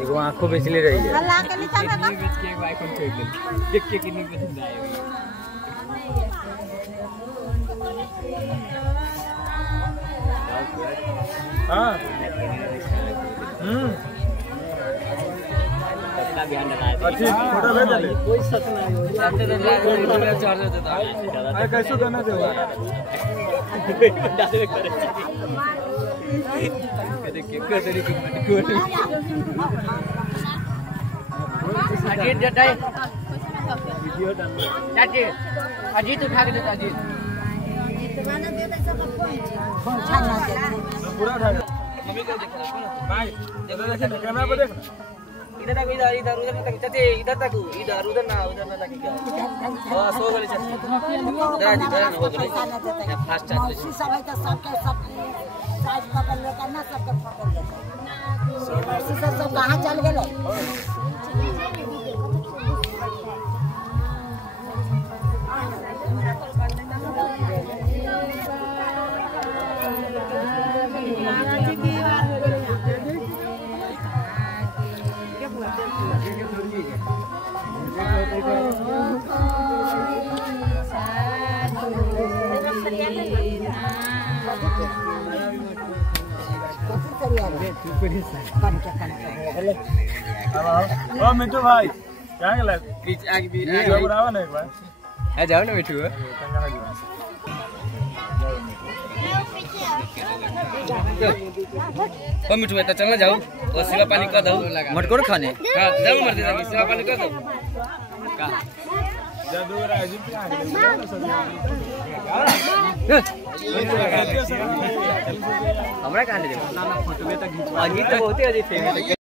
एगो आंखों बेच ले रही है। देख के कितनी पसंद आएगी। हाँ फोटो भेज दे। कोई सच नहीं चार्जर देता है कैसे देना देगा अजीत उठा के देता अजीत पूरा उठा दे। मम्मी को देखो भाई देखो कैमरा पे देख। इधर तक इधर इधर उधर तक चाचे इधर तक इधर उधर ना तक क्या हां सो गले चाचे इधर हो गले फास्ट चाचे सब है तो सबके सब साइज पकड़ ले करना सबके पकड़ ले सब कहां चल गेले ओ मिठू भाई क्या गला बीच आगे भी बनावा ना एक बार आ जाओ ना मिठू ओ मिठू भाई तो चलना जाओ और सेवा पानी कर दो मटकोर खाने हां जाओ मर दे सेवा पानी कर दो का जादू राजीव पे आ गए हमरा कहां ले ना फोटो में तो खींचवा अजीत तो बहुत ही अजीत थे